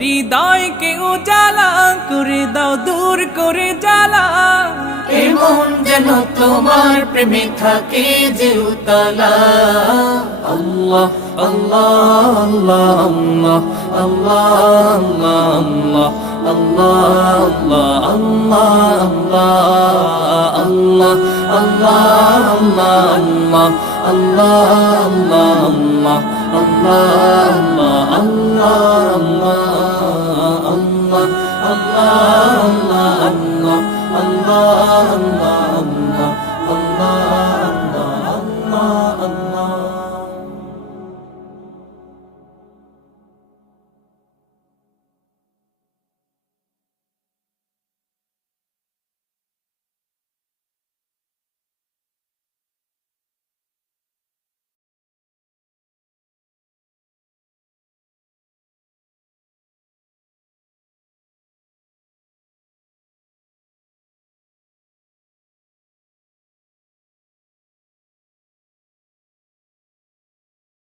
হৃদয়কে উজালা করে দাও, দূর করে জ্বালা। এমন যেন তোমার প্রেমে থাকে যে উতলা। আল্লাহ আল্লাহ আল্লাহ আল্লাহ আল্লাহ আল্লাহ আল্লাহ আল্লাহ আল্লাহ আল্লাহ আল্লাহ আল্লাহ আল্লাহ আল্লাহ আল্লাহ আল্লাহ আল্লাহ আল্লাহ আল্লাহ